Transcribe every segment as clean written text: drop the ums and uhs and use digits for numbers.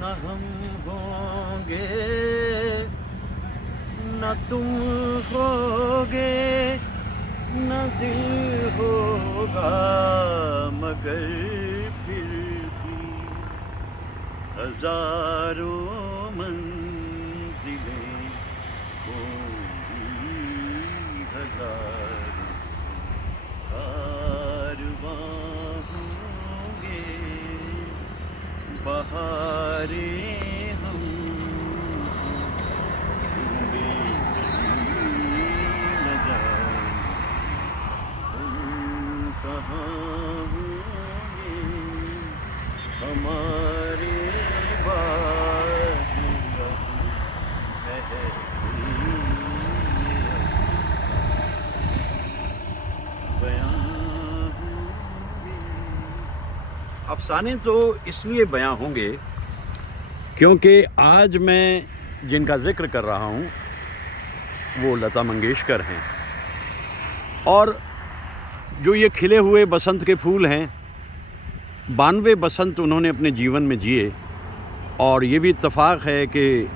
न हम होंगे न तुम होगे न दिल होगा, मगर फिर भी हजारों मंजिलें होंगी, हजारों कारवां होंगे, बहारें हम होंगे न जाने हम कहाँ होंगे, हमारे बाद अफसाने तो इसलिए बयां होंगे क्योंकि आज मैं जिनका जिक्र कर रहा हूँ वो लता मंगेशकर हैं। और जो ये खिले हुए बसंत के फूल हैं, 92 बसंत उन्होंने अपने जीवन में जिए। और ये भी इत्तेफाक है कि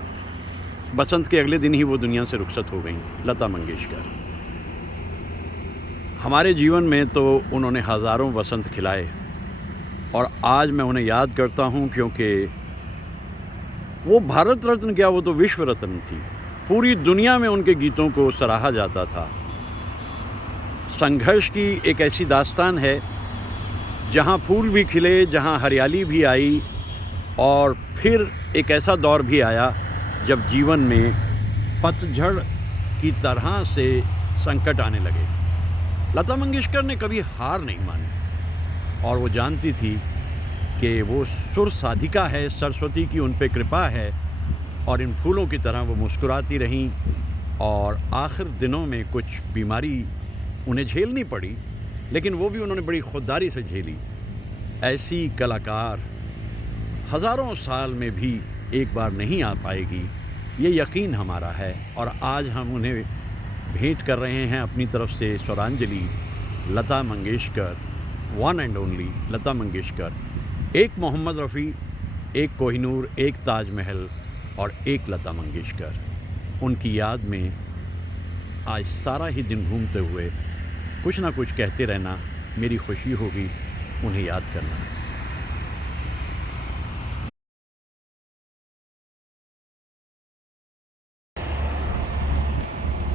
बसंत के अगले दिन ही वो दुनिया से रुखसत हो गई, लता मंगेशकर। हमारे जीवन में तो उन्होंने हज़ारों बसंत खिलाए और आज मैं उन्हें याद करता हूँ क्योंकि वो भारत रत्न क्या, वो तो विश्व रत्न थी। पूरी दुनिया में उनके गीतों को सराहा जाता था। संघर्ष की एक ऐसी दास्तान है जहाँ फूल भी खिले, जहाँ हरियाली भी आई, और फिर एक ऐसा दौर भी आया जब जीवन में पतझड़ की तरह से संकट आने लगे। लता मंगेशकर ने कभी हार नहीं मानी और वो जानती थी कि वो सुर साधिका है, सरस्वती की उन पे कृपा है, और इन फूलों की तरह वो मुस्कुराती रहीं। और आखिर दिनों में कुछ बीमारी उन्हें झेलनी पड़ी, लेकिन वो भी उन्होंने बड़ी खुददारी से झेली। ऐसी कलाकार हज़ारों साल में भी एक बार नहीं आ पाएगी, ये यकीन हमारा है। और आज हम उन्हें भेंट कर रहे हैं अपनी तरफ से Swaranjali, Lata Mangeshkar, one and only Lata Mangeshkar. एक मोहम्मद रफ़ी, एक कोहिनूर, एक ताजमहल और एक लता मंगेशकर। उनकी याद में आज सारा ही दिन घूमते हुए कुछ ना कुछ कहते रहना मेरी खुशी होगी, उन्हें याद करना।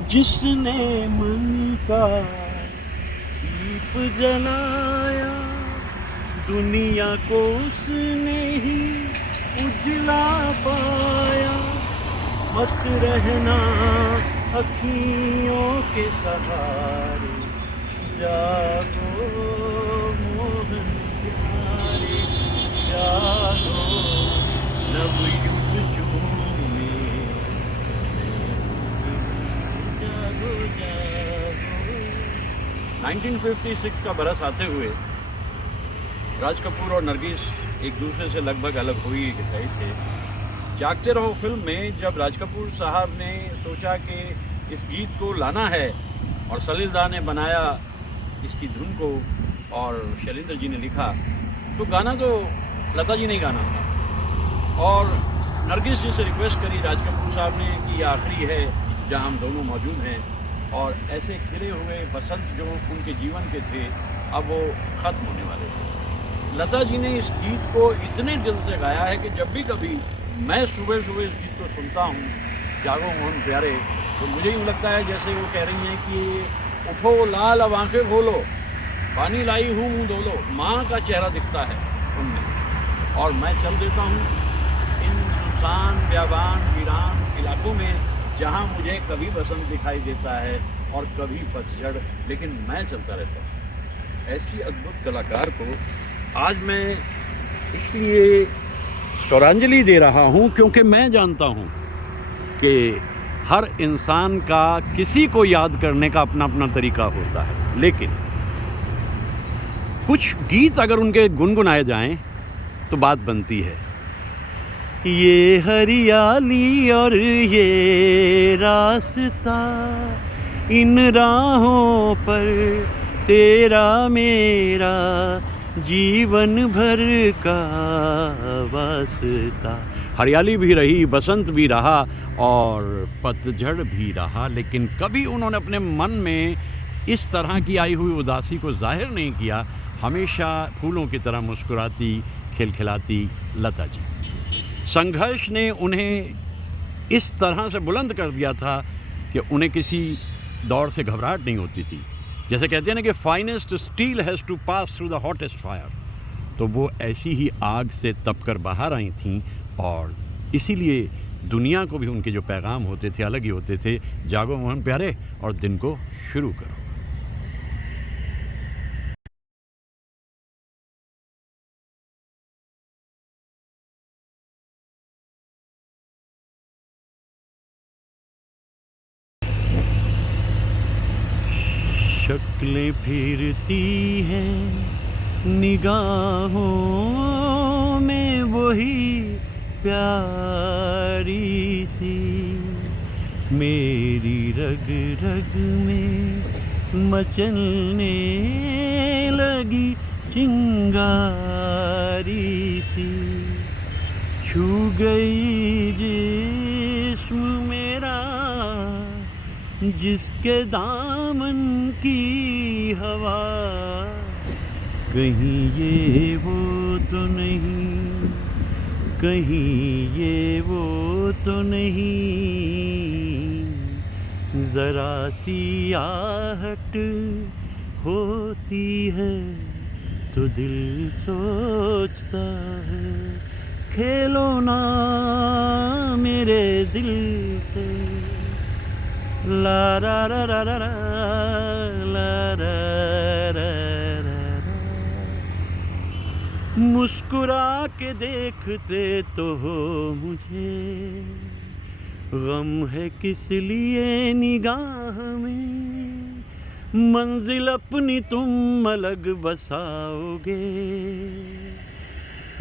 जिसने मन का दीप जलाया, दुनिया को उसने ही उजला पाया। मत रहना अखियों के सहारे, जागो मोहन प्यारे, जागो नव युग झूमे, जागो जागो। 1956 का बरस आते हुए राज कपूर और नरगिस एक दूसरे से लगभग अलग हो ही गए थे। जागते रहो फिल्म में जब राज कपूर साहब ने सोचा कि इस गीत को लाना है और सलील दा ने बनाया इसकी धुन को और शैलेंद्र जी ने लिखा, तो गाना तो लता जी ने ही गाना था। और नरगिस जी से रिक्वेस्ट करी राज कपूर साहब ने कि ये आखिरी है जहां हम दोनों मौजूद हैं, और ऐसे खिले हुए बसंत जो उनके जीवन के थे अब वो ख़त्म होने वाले थे। लता जी ने इस गीत को इतने दिल से गाया है कि जब भी कभी मैं सुबह सुबह इस गीत को सुनता हूँ, जागो मोहन प्यारे, तो मुझे यूँ लगता है जैसे वो कह रही हैं कि उठो लाल अब आँखें खोलो, पानी लाई हूँ मुँह धो लो, माँ का चेहरा दिखता है उनमें। और मैं चल देता हूँ इन सुनसान ब्याबान वीरान इलाकों में जहाँ मुझे कभी बसंत दिखाई देता है और कभी पतझड़, लेकिन मैं चलता रहता हूँ। ऐसी अद्भुत कलाकार को आज मैं इसलिए स्वरांजलि दे रहा हूँ क्योंकि मैं जानता हूँ कि हर इंसान का किसी को याद करने का अपना अपना तरीका होता है, लेकिन कुछ गीत अगर उनके गुनगुनाए जाएं तो बात बनती है। ये हरियाली और ये रास्ता, इन राहों पर तेरा मेरा जीवन भर का वास्ता। हरियाली भी रही, बसंत भी रहा और पतझड़ भी रहा, लेकिन कभी उन्होंने अपने मन में इस तरह की आई हुई उदासी को जाहिर नहीं किया। हमेशा फूलों की तरह मुस्कुराती, खिलखिलाती लता जी। संघर्ष ने उन्हें इस तरह से बुलंद कर दिया था कि उन्हें किसी दौर से घबराहट नहीं होती थी। जैसे कहते हैं ना कि finest steel has to pass through the hottest fire, तो वो ऐसी ही आग से तपकर बाहर आई थीं और इसीलिए दुनिया को भी उनके जो पैगाम होते थे अलग ही होते थे। जागो मोहन प्यारे और दिन को शुरू करो। शक्लें फिरती हैं निगाहों में वही प्यारी सी, मेरी रग रग में मचलने लगी चिंगारी सी, छू गई जिस्म मेरा जिसके दामन की हवा, कहीं ये वो तो नहीं, कहीं ये वो तो नहीं, ज़रा सी आहट होती है तो दिल सोचता है, खेलो ना मेरे दिल से, ला रा रा रा रा रा ला रा रा रा रा। मुस्कुरा के देखते तो हो मुझे, गम है किस लिए निगाह में, मंजिल अपनी तुम अलग बसाओगे,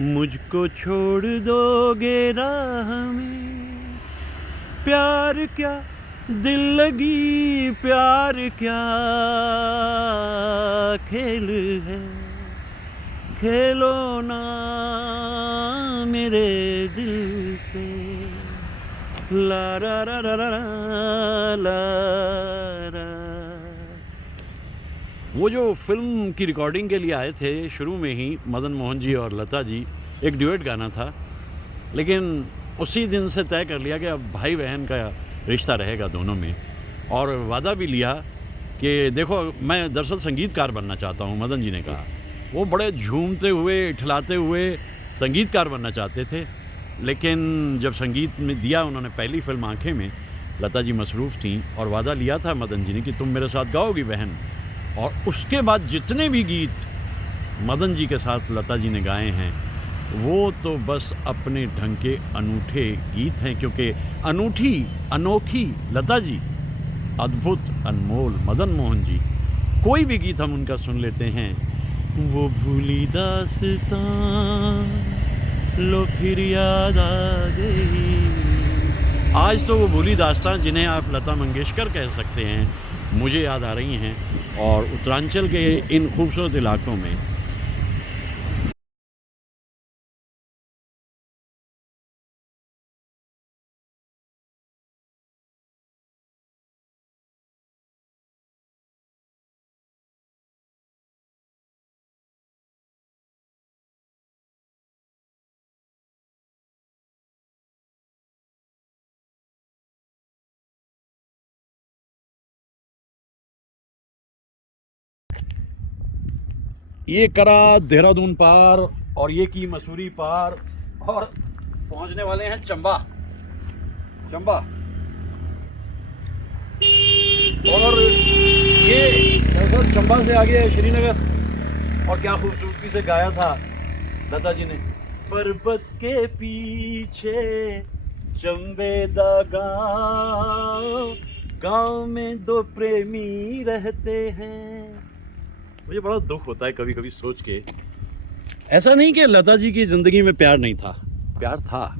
मुझको छोड़ दोगे राह में। प्यार क्या दिल लगी, प्यार क्या खेल है, खेलो ना मेरे दिल से, ला रा रा रा रा ला रा। वो जो फिल्म की रिकॉर्डिंग के लिए आए थे, शुरू में ही मदन मोहन जी और लता जी, एक ड्यूएट गाना था, लेकिन उसी दिन से तय कर लिया कि अब भाई बहन का रिश्ता रहेगा दोनों में, और वादा भी लिया कि देखो मैं दरअसल संगीतकार बनना चाहता हूँ। मदन जी ने कहा, वो बड़े झूमते हुए इठलाते हुए संगीतकार बनना चाहते थे, लेकिन जब संगीत में दिया उन्होंने पहली फिल्म आंखें में, लता जी मसरूफ़ थीं और वादा लिया था मदन जी ने कि तुम मेरे साथ गाओगी बहन। और उसके बाद जितने भी गीत मदन जी के साथ लता जी ने गाए हैं वो तो बस अपने ढंग के अनूठे गीत हैं, क्योंकि अनूठी अनोखी लता जी, अद्भुत अनमोल मदन मोहन जी। कोई भी गीत हम उनका सुन लेते हैं, वो भूली दास्तां लो फिर याद आ गई। आज तो वो भूली दास्तां जिन्हें आप लता मंगेशकर कह सकते हैं, मुझे याद आ रही हैं, और उत्तरांचल के इन खूबसूरत इलाकों में ये करा देहरादून पार और ये की मसूरी पार और पहुंचने वाले हैं चंबा। और ये दरअसल चंबा से आगे है श्रीनगर, और क्या खूबसूरती से गाया था लता जी ने, पर्वत के पीछे चंबे दा गाँव में दो प्रेमी रहते हैं। मुझे बड़ा दुख होता है कभी कभी सोच के, ऐसा नहीं कि लता जी की ज़िंदगी में प्यार नहीं था, प्यार था,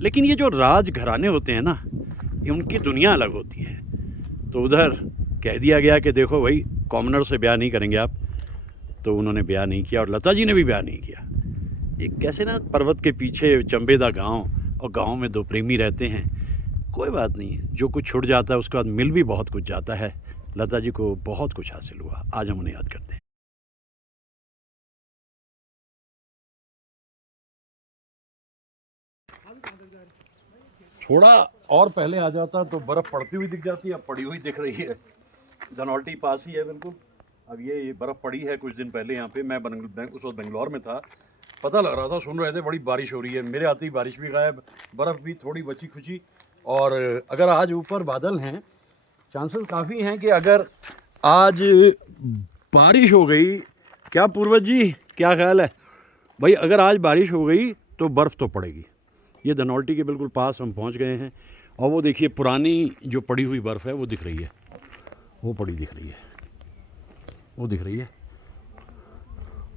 लेकिन ये जो राज घराने होते हैं ना, ये उनकी दुनिया अलग होती है। तो उधर कह दिया गया कि देखो भाई कॉमनर से ब्याह नहीं करेंगे आप, तो उन्होंने ब्याह नहीं किया और लता जी ने भी ब्याह नहीं किया। ये कैसे ना, पर्वत के पीछे चंबेदा गांव और गांव में दो प्रेमी रहते हैं। कोई बात नहीं, जो कुछ छूट जाता है उसके बाद मिल भी बहुत कुछ जाता है। लता जी को बहुत कुछ हासिल हुआ, आज हम उन्हें याद करते हैं। थोड़ा और पहले आ जाता तो बर्फ़ पड़ती हुई दिख जाती, अब पड़ी हुई दिख रही है। धनौल्टी पास ही है बिल्कुल। अब ये बर्फ़ पड़ी है कुछ दिन पहले यहाँ पे। मैं उस वक्त बेंगलोर में था, पता लग रहा था, सुन रहे थे बड़ी बारिश हो रही है। मेरे आते ही बारिश भी गायब, बर्फ़ भी थोड़ी बची खुची। और अगर आज ऊपर बादल हैं, चांसेस काफ़ी हैं कि अगर आज बारिश हो गई, क्या पूर्वज जी क्या ख्याल है भाई, अगर आज बारिश हो गई तो बर्फ़ तो पड़ेगी। ये धनौल्टी के बिल्कुल पास हम पहुंच गए हैं और वो देखिए पुरानी जो पड़ी हुई बर्फ़ है वो दिख रही है, वो पड़ी दिख रही है, वो दिख रही है।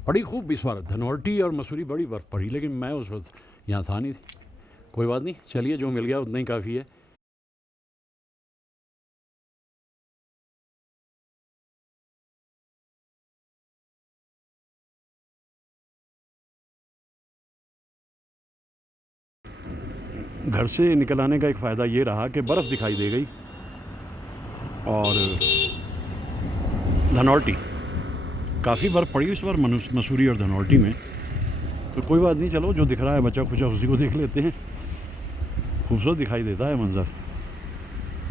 पड़ी खूब इस बार धनौल्टी और मसूरी बड़ी बर्फ़ पड़ी, लेकिन मैं उस वक्त यहाँ था नहीं। कोई बात नहीं, चलिए जो मिल गया उतना ही काफ़ी है। घर से निकल आने का एक फ़ायदा ये रहा कि बर्फ़ दिखाई दे गई और धनौल्टी काफ़ी बर्फ़ पड़ी इस बार मसूरी और धनौल्टी में। तो कोई बात नहीं, चलो जो दिख रहा है बचा खुचा उसी को देख लेते हैं। खूबसूरत दिखाई देता है मंज़र।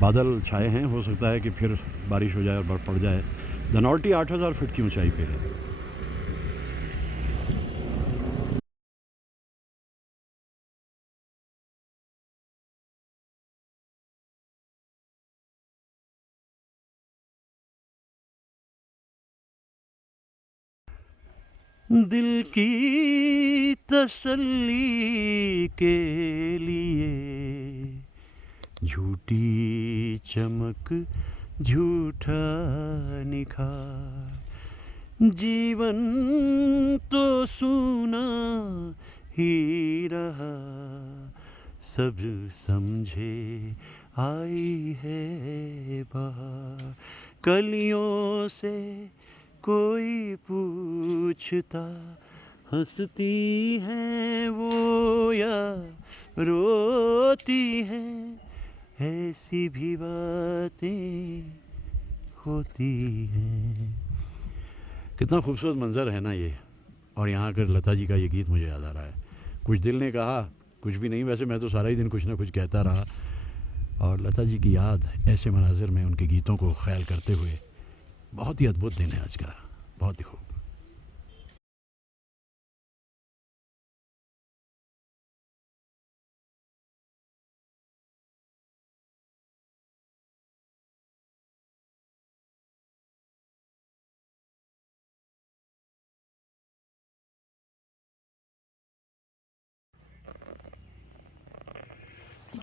बादल छाए हैं, हो सकता है कि फिर बारिश हो जाए और बर्फ़ पड़ जाए। धनौल्टी 8,000 फीट की ऊंचाई पे है। दिल की तसल्ली के लिए झूठी चमक झूठा निखार, जीवन तो सूना ही रहा, सब समझे आई है बहार। कलियों से कोई पूछता, हंसती हैं वो या रोती हैं, ऐसी भी बातें होती हैं। कितना खूबसूरत मंज़र है ना ये। और यहाँ आकर लता जी का ये गीत मुझे याद आ रहा है। कुछ दिल ने कहा, कुछ भी नहीं, वैसे मैं तो सारा ही दिन कुछ ना कुछ कहता रहा। और लता जी की याद ऐसे मनाजिर में उनके गीतों को ख्याल करते हुए, बहुत ही अद्भुत दिन है आज का, बहुत ही खूब।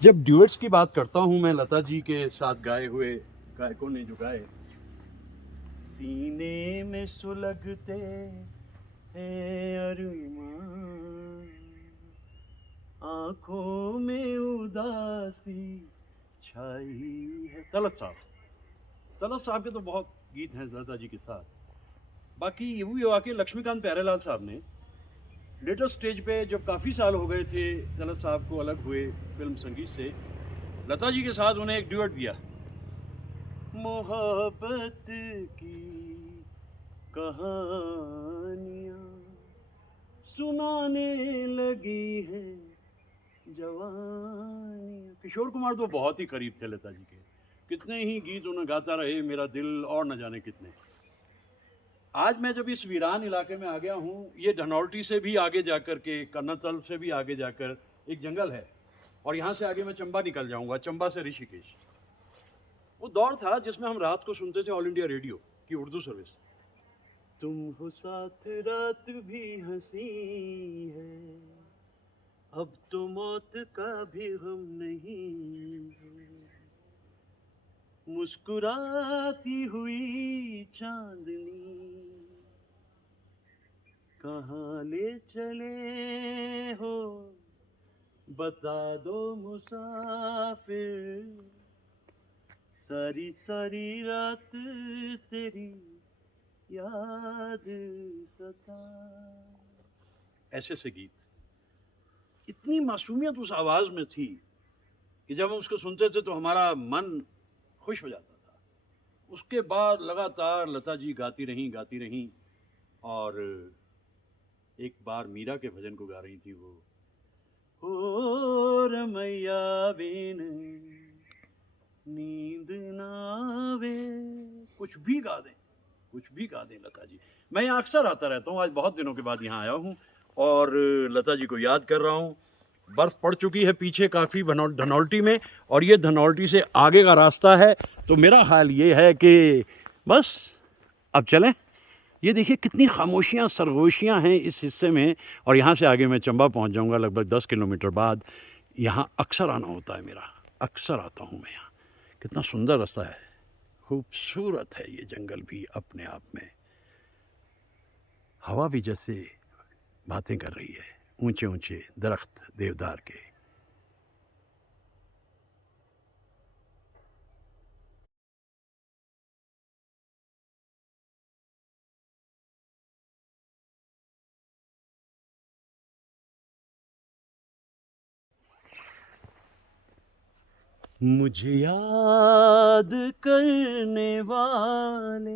जब ड्यूएट्स की बात करता हूँ मैं लता जी के साथ गाए हुए गायकों ने जो गाए, सीने में सुलगते हैं अरमान, आंखों में उदासी छाई है। तलत साहब के तो बहुत गीत हैं लता जी के साथ। बाकी ये भी हुआ कि लक्ष्मीकांत प्यारेलाल साहब ने लेटेस्ट स्टेज पे, जब काफ़ी साल हो गए थे तलत साहब को अलग हुए फिल्म संगीत से, लता जी के साथ उन्हें एक ड्यूएट दिया। मोहब्बत की कहानियाँ सुनाने लगी है जवानी। किशोर कुमार तो बहुत ही करीब थे लता जी के, कितने ही गीत उन्हें गाता रहे, मेरा दिल और न जाने कितने। आज मैं जब इस वीरान इलाके में आ गया हूँ, ये धनौल्टी से भी आगे जाकर के, कर्नातल से भी आगे जाकर एक जंगल है, और यहाँ से आगे मैं चंबा निकल जाऊँगा, चंबा से ऋषिकेश। वो दौर था जिसमें हम रात को सुनते थे ऑल इंडिया रेडियो की उर्दू सर्विस। तुम हो साथ रात भी हंसी है, अब तो मौत का भी गम नहीं है, मुस्कुराती हुई चांदनी कहाँ ले चले हो, बता दो मुसाफिर, सारी सारी रात तेरी याद सता। ऐसे से गीत, इतनी मासूमियत उस आवाज में थी कि जब हम उसको सुनते थे तो हमारा मन खुश हो जाता था। उसके बाद लगातार लता जी गाती रहीं और एक बार मीरा के भजन को गा रही थी वो, हो रमैया बिन नींद नावे, कुछ भी गा दें लता जी। मैं यहाँ अक्सर आता रहता हूँ, आज बहुत दिनों के बाद यहाँ आया हूँ और लता जी को याद कर रहा हूँ। बर्फ़ पड़ चुकी है पीछे काफ़ी धनौल्टी में, और ये धनौल्टी से आगे का रास्ता है। तो मेरा ख्याल ये है कि बस अब चलें। ये देखिए कितनी खामोशियाँ, सरगोशियाँ हैं इस हिस्से में, और यहाँ से आगे मैं चंबा पहुँच जाऊँगा लगभग 10 किलोमीटर बाद। यहाँ अक्सर आना होता है मेरा, अक्सर आता हूँ मैं यहाँ। कितना सुंदर रास्ता है, खूबसूरत है ये जंगल भी अपने आप में। हवा भी जैसे बातें कर रही है, ऊंचे ऊंचे दरख्त देवदार के। मुझे याद करने वाले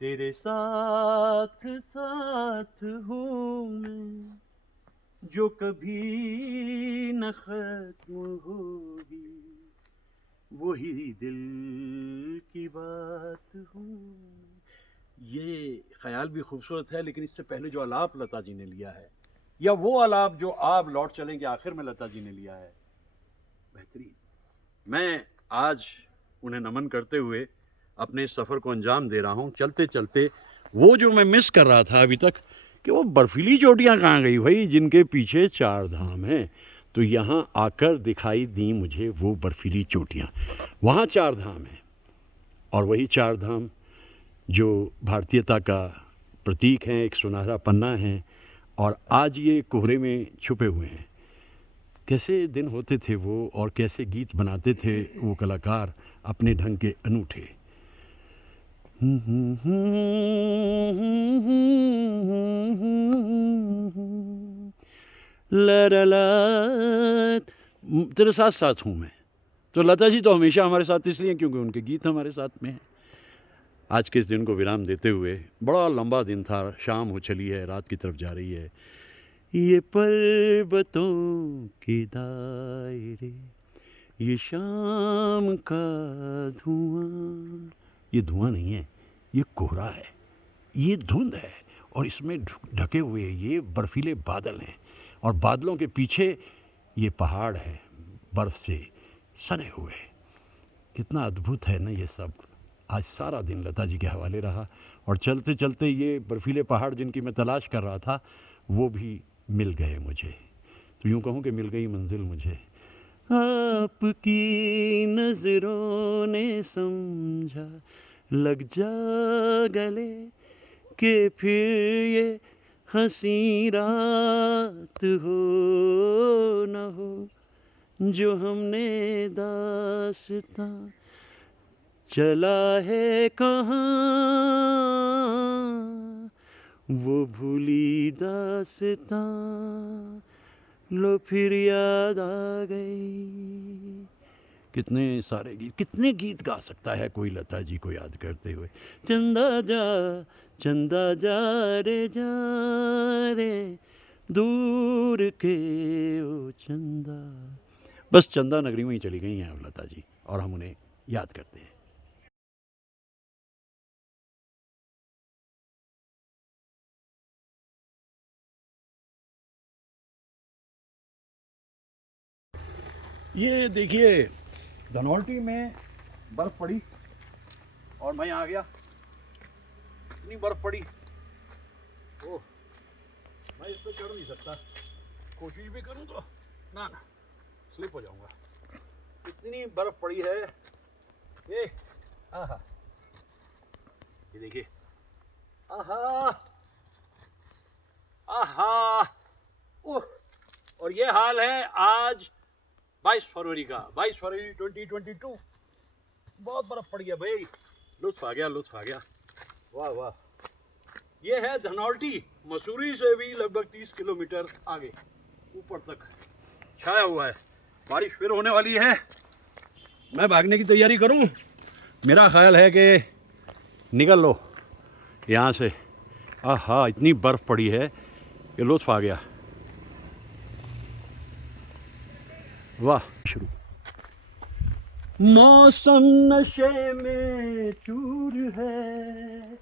तेरे साथ साथ हूँ मैं, जो कभी न खत्म होगी वही दिल की बात हूँ। ये ख्याल भी खूबसूरत है, लेकिन इससे पहले जो आलाप लता जी ने लिया है, या वो आलाप जो आप लौट चलेंगे आखिर में लता जी ने लिया है, बेहतरीन। मैं आज उन्हें नमन करते हुए अपने सफ़र को अंजाम दे रहा हूँ। चलते चलते वो जो मैं मिस कर रहा था अभी तक कि वो बर्फीली चोटियाँ कहाँ गई भाई, जिनके पीछे 4 धाम हैं। तो यहाँ आकर दिखाई दी मुझे वो बर्फीली चोटियाँ। वहाँ 4 धाम हैं, और वही 4 धाम जो भारतीयता का प्रतीक हैं, एक सुनहरा पन्ना है, और आज ये कोहरे में छुपे हुए हैं। कैसे दिन होते थे वो, और कैसे गीत बनाते थे वो कलाकार अपने ढंग के अनूठे। तेरे साथ साथ हूँ मैं। तो लता जी तो हमेशा हमारे साथ इसलिए क्योंकि उनके गीत हमारे साथ में हैं। आज के इस दिन को विराम देते हुए, बड़ा लंबा दिन था, शाम हो चली है, रात की तरफ जा रही है। ये पर्वतों के दायरे, ये शाम का धुआं, ये धुआं नहीं है, ये कोहरा है, ये धुंध है, और इसमें ढके हुए ये बर्फीले बादल हैं, और बादलों के पीछे ये पहाड़ है बर्फ़ से सने हुए। कितना अद्भुत है ना ये सब। आज सारा दिन लता जी के हवाले रहा, और चलते चलते ये बर्फीले पहाड़ जिनकी मैं तलाश कर रहा था वो भी मिल गए मुझे। तो यूँ कहूँ कि मिल गई मंजिल मुझे। आपकी नज़रों ने समझा, लग जा गले कि फिर ये हंसी रात हो न हो, जो हमने दास्तां चला है कहाँ, वो भूली दास्तां लो फिर याद आ गई। कितने सारे गीत, कितने गीत गा सकता है कोई लता जी को याद करते हुए। चंदा जा रे दूर के ओ चंदा। बस चंदा नगरी में ही चली गई हैं अब लता जी, और हम उन्हें याद करते हैं। ये देखिए धनौल्टी में बर्फ़ पड़ी और मैं आ गया। इतनी बर्फ़ पड़ी, ओह मैं इस पर चढ़ नहीं सकता, कोशिश भी करूं तो ना स्लिप हो जाऊंगा। इतनी बर्फ़ पड़ी है। ये आहा, ये देखिए, आहा आहा, ओह। और ये हाल है आज 22 फरवरी का, 22 फरवरी 2022। बहुत बर्फ़ पड़ गया भाई, लुत्फ़ आ गया। वाह वाह। ये है धनौल्टी, मसूरी से भी लगभग 30 किलोमीटर आगे ऊपर तक छाया हुआ है। बारिश फिर होने वाली है, मैं भागने की तैयारी करूं? मेरा ख्याल है कि निकल लो यहाँ से। आहा, इतनी बर्फ़ पड़ी है कि लुत्फ़ आ गया। वाह। शुरू। मौसम नशे में चूर है,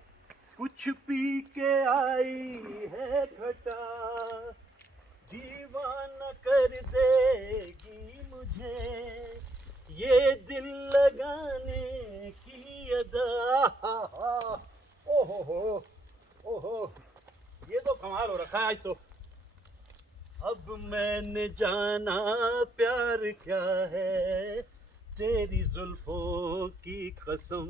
कुछ पी के आई है घटा, दीवाना कर देगी मुझे ये दिल लगाने की अदा। ओहो ओहो, ये तो कमाल हो रखा है आज तो। अब मैंने जाना प्यार क्या है, तेरी जुल्फों की कसम।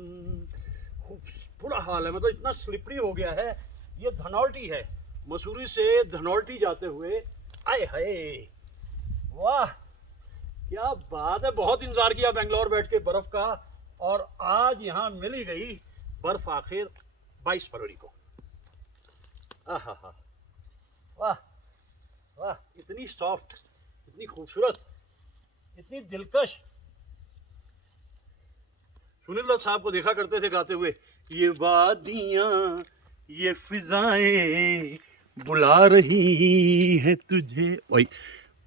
खूब बुरा हाल है, मतलब इतना स्लिपरी हो गया है। ये धनौल्टी है, मसूरी से धनौल्टी जाते हुए। आए हाय, वाह क्या बात है। बहुत इंतजार किया बेंगलोर बैठ के बर्फ का, और आज यहाँ मिल ही गई बर्फ आखिर 22 फरवरी को। आहा हा, वाह वाह, इतनी सॉफ्ट, इतनी खूबसूरत, इतनी दिलकश। सुनील दत्त साहब को देखा करते थे गाते हुए, ये वादियाँ ये फिजाएं बुला रही हैं तुझे। वही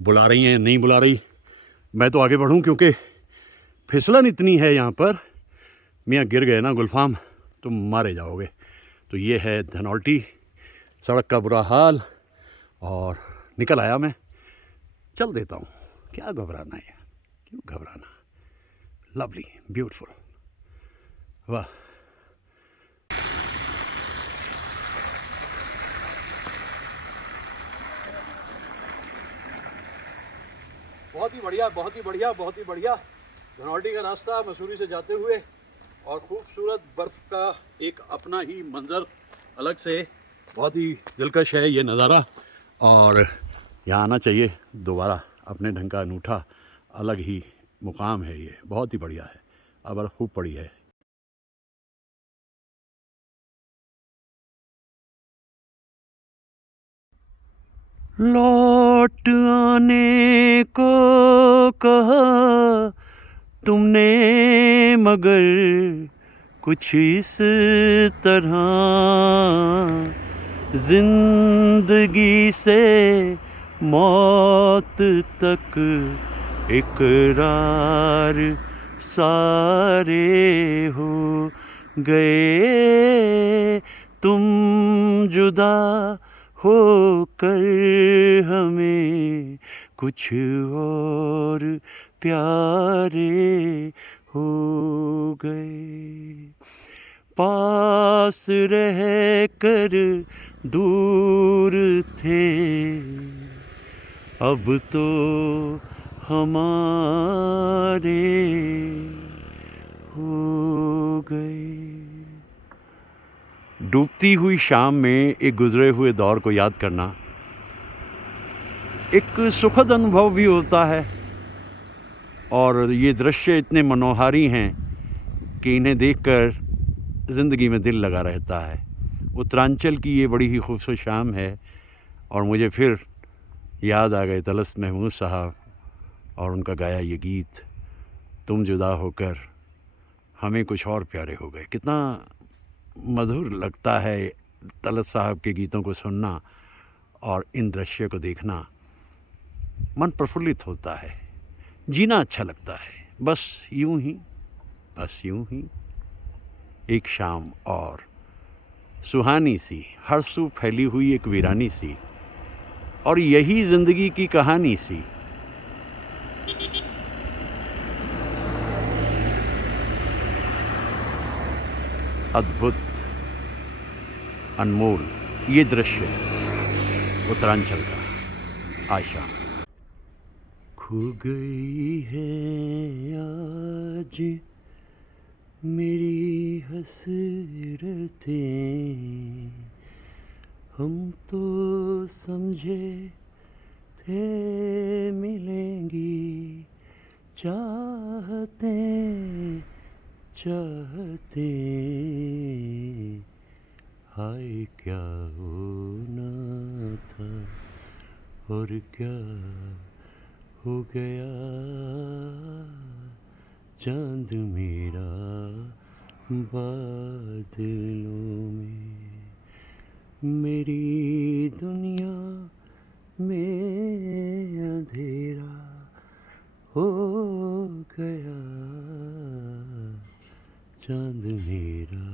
बुला रही हैं, नहीं बुला रही, मैं तो आगे बढ़ूं क्योंकि फिसलन इतनी है यहाँ पर। मियाँ गिर गए ना गुलफाम तो मारे जाओगे। तो ये है धनौल्टी, सड़क का बुरा हाल, और निकल आया मैं। चल देता हूँ, क्या घबराना है, क्यों घबराना। लवली, ब्यूटीफुल, वाह। बहुत ही बढ़िया, बहुत ही बढ़िया, बहुत ही बढ़िया। धनौल्टी का रास्ता मसूरी से जाते हुए, और खूबसूरत बर्फ़ का एक अपना ही मंज़र अलग से, बहुत ही दिलकश है ये नज़ारा। और यहाँ आना चाहिए दोबारा, अपने ढंग का अनूठा अलग ही मुकाम है ये, बहुत ही बढ़िया है। अब बर्फ़ खूब पड़ी है। लौट आने को कहा तुमने, मगर कुछ इस तरह जिंदगी से मौत तक इकरार सारे हो गए। तुम जुदा होकर हमें कुछ और प्यारे हो गए। पास रह कर दूर थे, अब तो हमारे हो गए। डूबती हुई शाम में एक गुजरे हुए दौर को याद करना एक सुखद अनुभव भी होता है। और ये दृश्य इतने मनोहारी हैं कि इन्हें देखकर ज़िंदगी में दिल लगा रहता है। उत्तरांचल की ये बड़ी ही खूबसूरत शाम है, और मुझे फिर याद आ गए तलस्त महमूद साहब और उनका गाया ये गीत, तुम जुदा होकर हमें कुछ और प्यारे हो गए। कितना मधुर लगता है तलस्त साहब के गीतों को सुनना और इन दृश्य को देखना। मन प्रफुल्लित होता है, जीना अच्छा लगता है। बस यूं ही, बस यूं ही एक शाम और सुहानी सी, हर सू फैली हुई एक वीरानी सी, और यही ज़िंदगी की कहानी सी। अद्भुत, अनमोल ये दृश्य उत्तरांचल का आज शाम। खो गई है आज मेरी हसरतें, हम तो समझे थे मिलेंगी, चाहते चाहते हाय क्या होना था और क्या हो गया, चांद मेरा बादलों में, मेरी दुनिया में अंधेरा हो गया, चांद मेरा।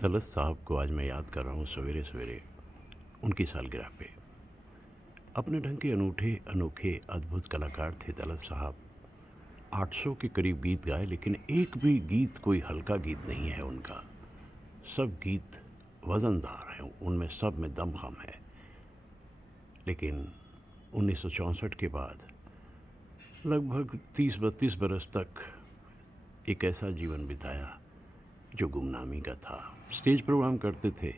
तलत साहब को आज मैं याद कर रहा हूँ सवेरे सवेरे उनकी सालगिरह पे। अपने ढंग के अनूठे अनोखे अद्भुत कलाकार थे तलत साहब। 800 के करीब गीत गाए, लेकिन एक भी गीत कोई हल्का गीत नहीं है उनका। सब गीत वज़नदार हैं, उनमें सब में दमख़म है। लेकिन 1964 के बाद लगभग 30-32 बरस तक एक ऐसा जीवन बिताया जो गुमनामी का था। स्टेज प्रोग्राम करते थे,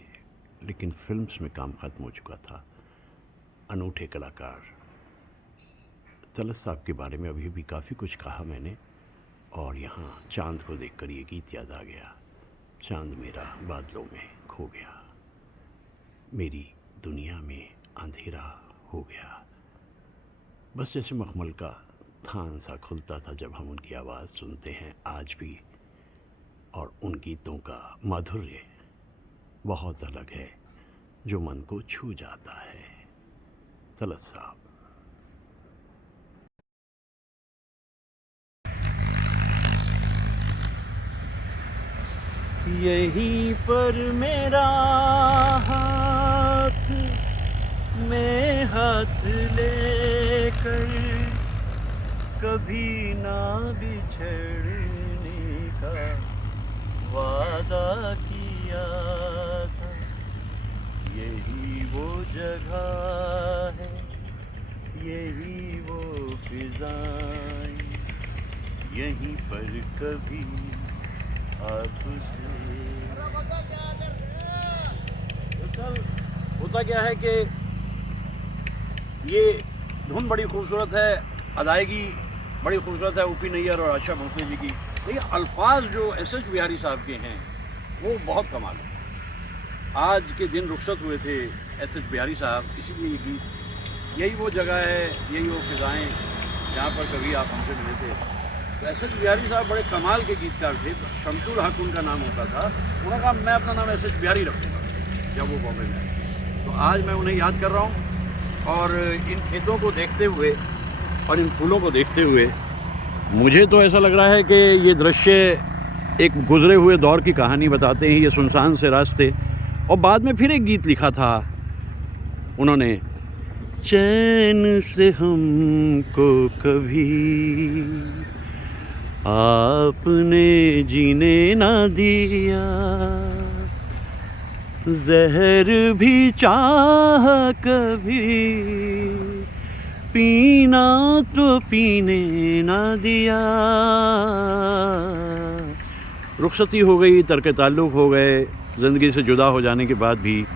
लेकिन फिल्म्स में काम ख़त्म हो चुका था। अनूठे कलाकार तलत साहब के बारे में अभी भी काफ़ी कुछ कहा मैंने, और यहाँ चांद को देखकर ये गीत याद आ गया। चांद मेरा बादलों में खो गया, मेरी दुनिया में अंधेरा हो गया। बस जैसे मखमल का थान सा खुलता था जब हम उनकी आवाज़ सुनते हैं आज भी, और उन गीतों का माधुर्य बहुत अलग है जो मन को छू जाता है। तलत साहब। यहीं पर मेरा हाथ में हाथ लेकर कभी ना बिछड़ने का वादा किया था। यही वो जगह है, यही वो फिजाएं, यहीं पर कभी आपसे। होता क्या है कि ये धुन बड़ी खूबसूरत है, अदायगी बड़ी खूबसूरत है ओपी नैयर और आशा भोसले जी की, लेकिन अल्फाज जो एस.एस. बिहारी साहब के हैं वो बहुत कमाल है। आज के दिन रुखसत हुए थे एस.एस. बिहारी साहब, इसीलिए ये गीत यही वो जगह है, यही वो फिजाएं जहाँ पर कभी आप हमसे मिले थे। तो एस.एस. बिहारी साहब बड़े कमाल के गीतकार थे। शमसुल हक उनका नाम होता था। उन्होंने कहा मैं अपना नाम एस.एस. बिहारी रखूँगा जब वो बॉम्बे में आए। तो आज मैं उन्हें याद कर रहा हूँ, और इन खेतों को देखते हुए और इन फूलों को देखते हुए मुझे तो ऐसा लग रहा है कि ये दृश्य एक गुजरे हुए दौर की कहानी बताते हैं। ये सुनसान से रास्ते, और बाद में फिर एक गीत लिखा था उन्होंने, चैन से हमको कभी आपने जीने ना दिया, जहर भी चाह कभी पीना तो पीने ना दिया। रुखसती हो गई, तर्क ताल्लुक़ हो गए, ज़िंदगी से जुदा हो जाने के बाद भी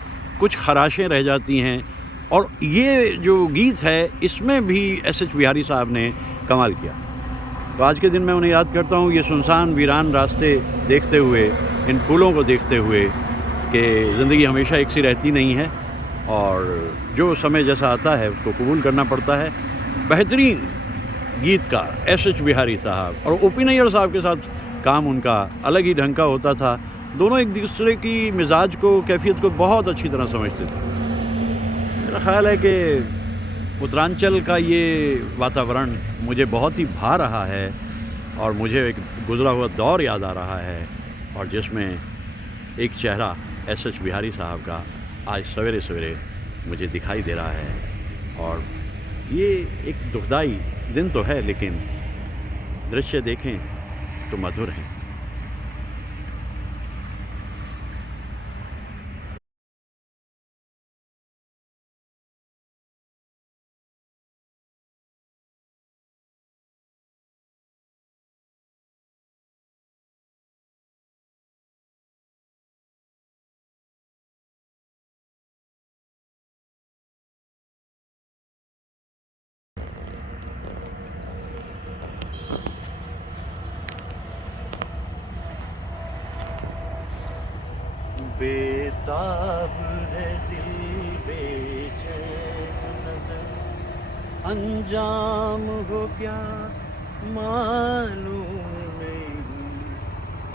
कुछ खराशें रह जाती हैं, और ये जो गीत है इसमें भी एस.एस. बिहारी साहब ने कमाल किया। तो आज के दिन मैं उन्हें याद करता हूँ, ये सुनसान वीरान रास्ते देखते हुए, इन फूलों को देखते हुए कि ज़िंदगी हमेशा एक सी रहती नहीं है, और जो समय जैसा आता है उसको कबूल करना पड़ता है। बेहतरीन गीतकार एस.एस. बिहारी साहब, और ओपी नैयर साहब के साथ काम उनका अलग ही ढंग का होता था। दोनों एक दूसरे की मिजाज को, कैफियत को बहुत अच्छी तरह समझते थे। मेरा ख़्याल है कि उत्तरांचल का ये वातावरण मुझे बहुत ही भा रहा है, और मुझे एक गुज़रा हुआ दौर याद आ रहा है, और जिसमें एक चेहरा एस.एस. बिहारी साहब का आज सवेरे सवेरे मुझे दिखाई दे रहा है। और ये एक दुखदाई दिन तो है, लेकिन दृश्य देखें तो मधुर हैं। बेताब है दिल बेचैन नजर, अंजाम हो क्या मालूम नहीं,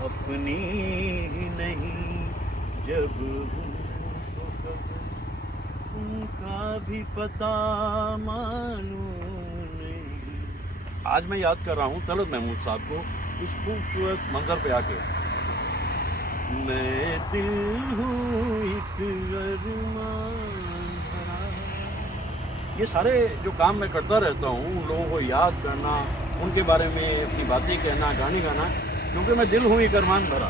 अपनी ही नहीं जब हूँ तो कब उनका भी पता मालूम नहीं। आज मैं याद कर रहा हूँ तलत महमूद साहब को इस खूबसूरत मंजर पे आके। मैं दिल हूँ एक अरमान भरा। ये सारे जो काम मैं करता रहता हूँ, लोगों को याद करना, उनके बारे में अपनी बातें कहना, गाने गाना, क्योंकि मैं दिल हूँ एक अरमान भरा।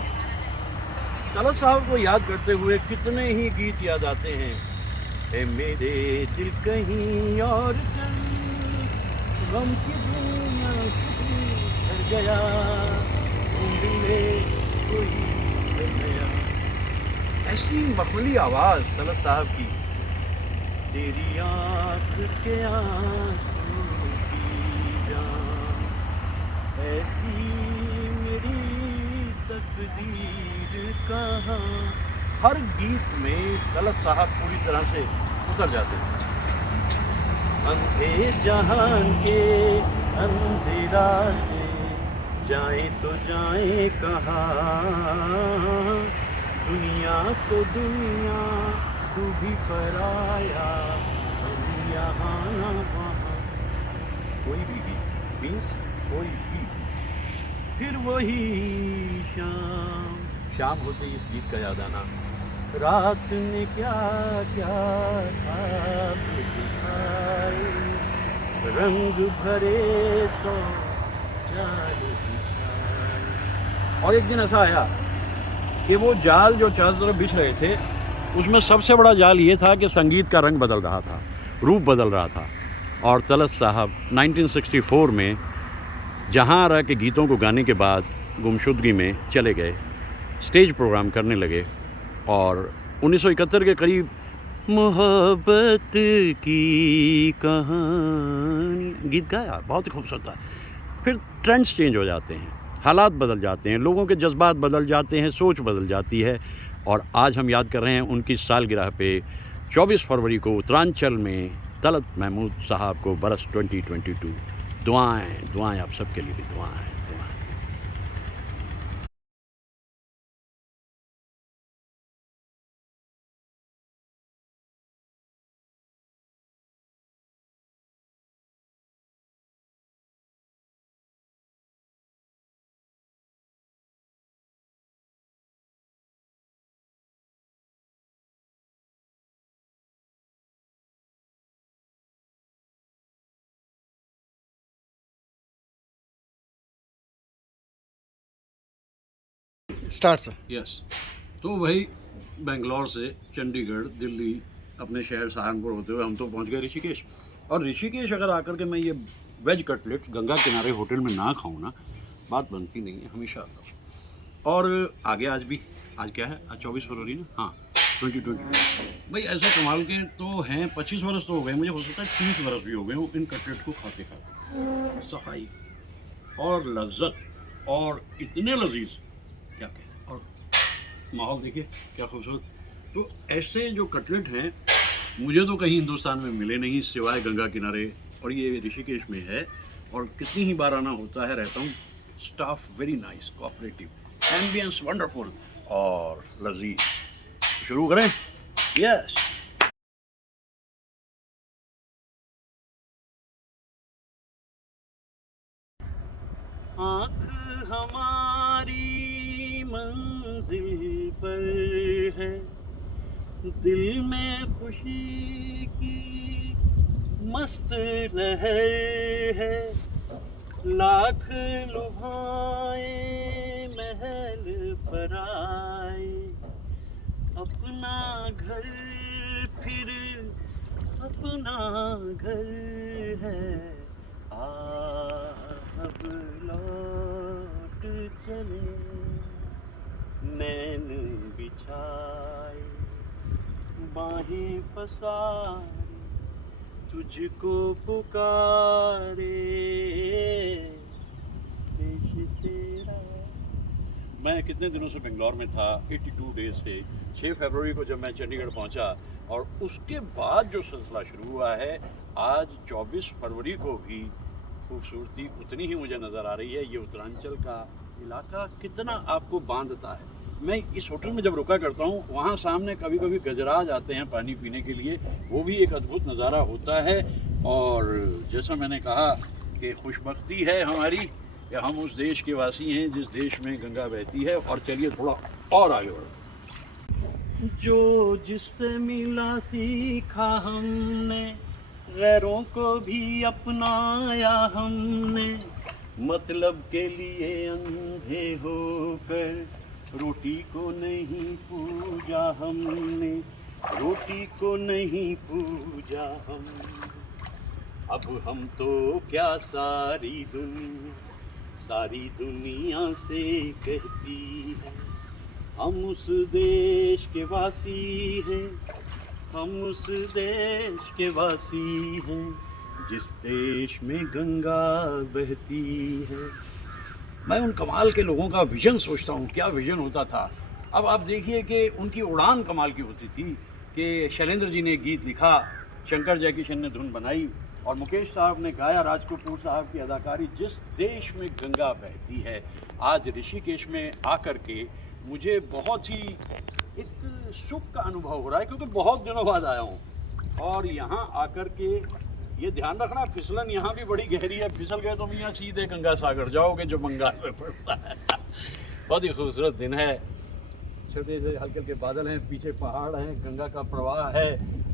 तलत साहब को याद करते हुए कितने ही गीत याद आते हैं। ए मेरे दिल कहीं और चल, गम की दुनिया सुधर गया, मिले कोई नया। ऐसी मखमली आवाज़ तलत साहब की, तेरी आँख के आंसू की जान, ऐसी मेरी तकदीर कहाँ। हर गीत में तलत साहब पूरी तरह से उतर जाते हैं। अंधे जहान के अंधे रास्ते, जाएं तो जाएं कहाँ, दुनिया तो दुनिया तू भी पराया, हम यहाँ ना वहाँ। कोई भी गीत मीन्स कोई भी, फिर वही शाम होते ही इस गीत का याद आना। रात ने क्या क्या ख्वाब दिखाए, रंग भरे सौ जाल बिछाए। और एक दिन ऐसा आया कि वो जाल जो चारों तरफ बिछ रहे थे, उसमें सबसे बड़ा जाल ये था कि संगीत का रंग बदल रहा था, रूप बदल रहा था। और तलत साहब 1964 में जहाँ रह के गीतों को गाने के बाद गुमशुदगी में चले गए, स्टेज प्रोग्राम करने लगे और 1971 के करीब मोहब्बत की कहानी गीत गाया, बहुत ही खूबसूरत था। फिर ट्रेंड्स चेंज हो जाते हैं, हालात बदल जाते हैं, लोगों के जज्बात बदल जाते हैं, सोच बदल जाती है। और आज हम याद कर रहे हैं उनकी सालगिरह पे 24 फरवरी को उत्तरांचल में तलत महमूद साहब को बरस 2022। दुआएं आप सबके लिए भी दुआएं। Start sir. यस, तो वही बेंगलोर से चंडीगढ़, दिल्ली, अपने शहर सहारनपुर होते हुए हम तो पहुंच गए ऋषिकेश। और ऋषिकेश अगर आकर के मैं ये वेज कटलेट गंगा किनारे होटल में ना खाऊं ना, बात बनती नहीं है। हमेशा आता हूँ। और आगे आज क्या है, आज 24 फरवरी ना, हाँ 2022। भाई ऐसे कमाल के तो हैं, 25 वर्ष तो हो गए, मुझे हो सकता है 30 वर्ष भी हो गए इन कटलेट को खाते खाते। सफाई और लज्जत और इतने लजीज, क्या कहें। और माहौल देखिए क्या खूबसूरत। तो ऐसे जो कटलेट हैं मुझे तो कहीं हिंदुस्तान में मिले नहीं सिवाय गंगा किनारे, और ये ऋषिकेश में है। और कितनी ही बार आना होता है, रहता हूँ। Staff very nice, cooperative, ambience wonderful और लजीज। शुरू करें? यस। आँख हमारी मंजिल पर है, दिल में खुशी की मस्त लहर है, लाख लुभाए महल पर आए, अपना घर फिर अपना घर है, अब लौट चले, नैन बिछाए बाहें पसारे, तुझको पुकारे, देश तेरा मैं कितने दिनों से बेंगलोर में था, 82 डेज से। 6 फरवरी को जब मैं चंडीगढ़ पहुंचा और उसके बाद जो सिलसिला शुरू हुआ है, आज 24 फरवरी को भी खूबसूरती उतनी ही मुझे नज़र आ रही है। ये उत्तरांचल का इलाका कितना आपको बांधता है। मैं इस होटल में जब रुका करता हूँ, वहाँ सामने कभी कभी गजराज आते हैं पानी पीने के लिए, वो भी एक अद्भुत नज़ारा होता है। और जैसा मैंने कहा कि खुशबख्ती है हमारी कि हम उस देश के वासी हैं जिस देश में गंगा बहती है। और चलिए थोड़ा और आगे बढ़ो। जो जिससे मिला सीखा हमने, गैरों को भी अपनाया हमने, मतलब के लिए अंधे होकर रोटी को नहीं पूजा हमने, रोटी को नहीं पूजा हमने। अब हम तो क्या सारी दुनिया से कहती है, हम उस देश के वासी हैं, हम उस देश के वासी हैं जिस देश में गंगा बहती है। मैं उन कमाल के लोगों का विज़न सोचता हूँ, क्या विज़न होता था। अब आप देखिए कि उनकी उड़ान कमाल की होती थी कि शैलेंद्र जी ने गीत लिखा, शंकर जयकिशन ने धुन बनाई और मुकेश साहब ने गाया, राज कपूर साहब की अदाकारी, जिस देश में गंगा बहती है। आज ऋषिकेश में आकर के मुझे बहुत ही एक सुख का अनुभव हो रहा है, क्योंकि बहुत दिनों बाद आया हूँ। और यहाँ आकर के ये ध्यान रखना, फिसलन यहाँ भी बड़ी गहरी है, फिसल गए तो मियाँ सीधे गंगा सागर जाओगे जो बंगाल में पड़ता है। बहुत ही खूबसूरत दिन है, छोटे से हल्के हल्के बादल हैं, पीछे पहाड़ हैं, गंगा का प्रवाह है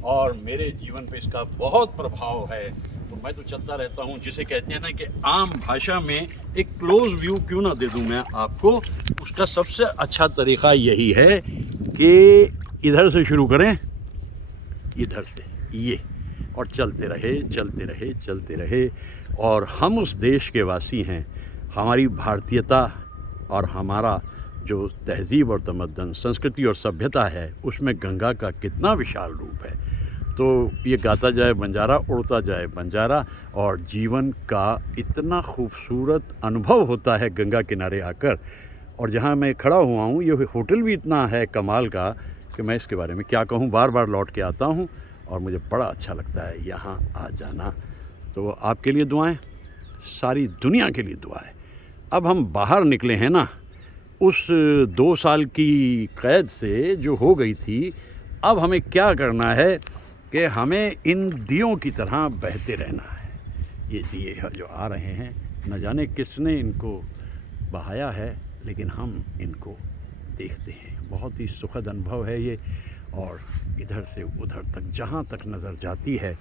और मेरे जीवन पे इसका बहुत प्रभाव है। तो मैं तो चलता रहता हूँ, जिसे कहते हैं ना कि आम भाषा में एक क्लोज व्यू क्यों ना दे दूँ मैं आपको। उसका सबसे अच्छा तरीक़ा यही है कि इधर से शुरू करें, इधर से ये, और चलते रहे चलते रहे चलते रहे। और हम उस देश के वासी हैं, हमारी भारतीयता और हमारा जो तहज़ीब और तमद्दन, संस्कृति और सभ्यता है, उसमें गंगा का कितना विशाल रूप है। तो ये गाता जाए बंजारा, उड़ता जाए बंजारा, और जीवन का इतना खूबसूरत अनुभव होता है गंगा किनारे आकर। और जहाँ मैं खड़ा हुआ हूँ, ये होटल भी इतना है कमाल का कि मैं इसके बारे में क्या कहूँ। बार बार लौट के आता हूँ और मुझे बड़ा अच्छा लगता है यहाँ आ जाना। तो आपके लिए दुआएं, सारी दुनिया के लिए दुआएं। अब हम बाहर निकले हैं ना उस 2 साल की क़ैद से जो हो गई थी, अब हमें क्या करना है कि हमें इन दियों की तरह बहते रहना है। ये दिए जो आ रहे हैं, न जाने किसने इनको बहाया है, लेकिन हम इनको देखते हैं। बहुत ही सुखद अनुभव है ये। और इधर से उधर तक, जहाँ तक नज़र जाती है,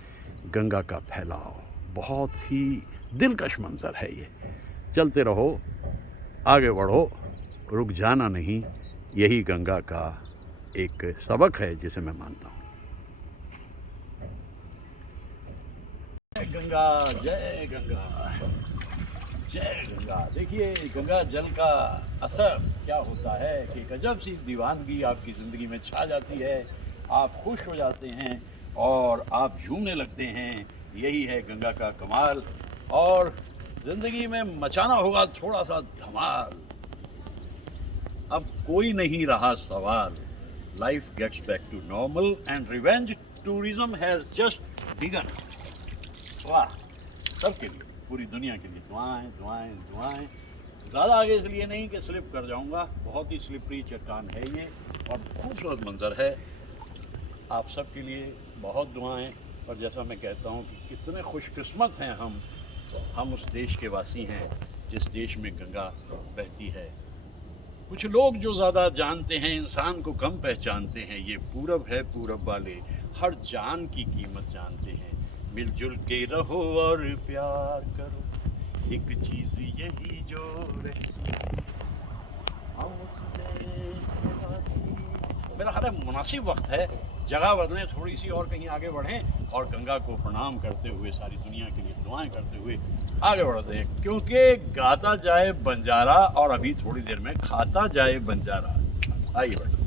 गंगा का फैलाव, बहुत ही दिलकश मंज़र है ये। चलते रहो, आगे बढ़ो, रुक जाना नहीं। यही गंगा का एक सबक है जिसे मैं मानता हूँ। जय गंगा, जय गंगा, जय गंगा। देखिए गंगा जल का असर क्या होता है कि गजब सी दीवानगी आपकी ज़िंदगी में छा जाती है। आप खुश हो जाते हैं और आप झूमने लगते हैं। यही है गंगा का कमाल। और ज़िंदगी में मचाना होगा थोड़ा सा धमाल। अब कोई नहीं रहा सवाल। Life gets back to normal and revenge tourism has just begun. वाह, सबके लिए, पूरी दुनिया के लिए दुआएं दुआएं दुआएं। ज़्यादा आगे इसलिए नहीं कि स्लिप कर जाऊंगा, बहुत ही स्लिपरी चट्टान है ये और खूबसूरत मंजर है। आप सब के लिए बहुत दुआएं। और जैसा मैं कहता हूँ कि कितने खुशकिस्मत हैं हम उस देश के वासी हैं जिस देश में गंगा बहती है। कुछ लोग जो ज़्यादा जानते हैं, इंसान को कम पहचानते हैं। ये पूरब है, पूरब वाले हर जान की कीमत जानते हैं। मिलजुल के रहो और प्यार करो, एक चीज़ यही जो रहती। मेरा ख्याल है मुनासिब वक्त है, जगह बदलें थोड़ी सी और कहीं आगे बढ़ें और गंगा को प्रणाम करते हुए, सारी दुनिया के लिए दुआएं करते हुए आगे बढ़ते हैं। क्योंकि गाता जाए बंजारा और अभी थोड़ी देर में खाता जाए बंजारा। आइए बढ़ते।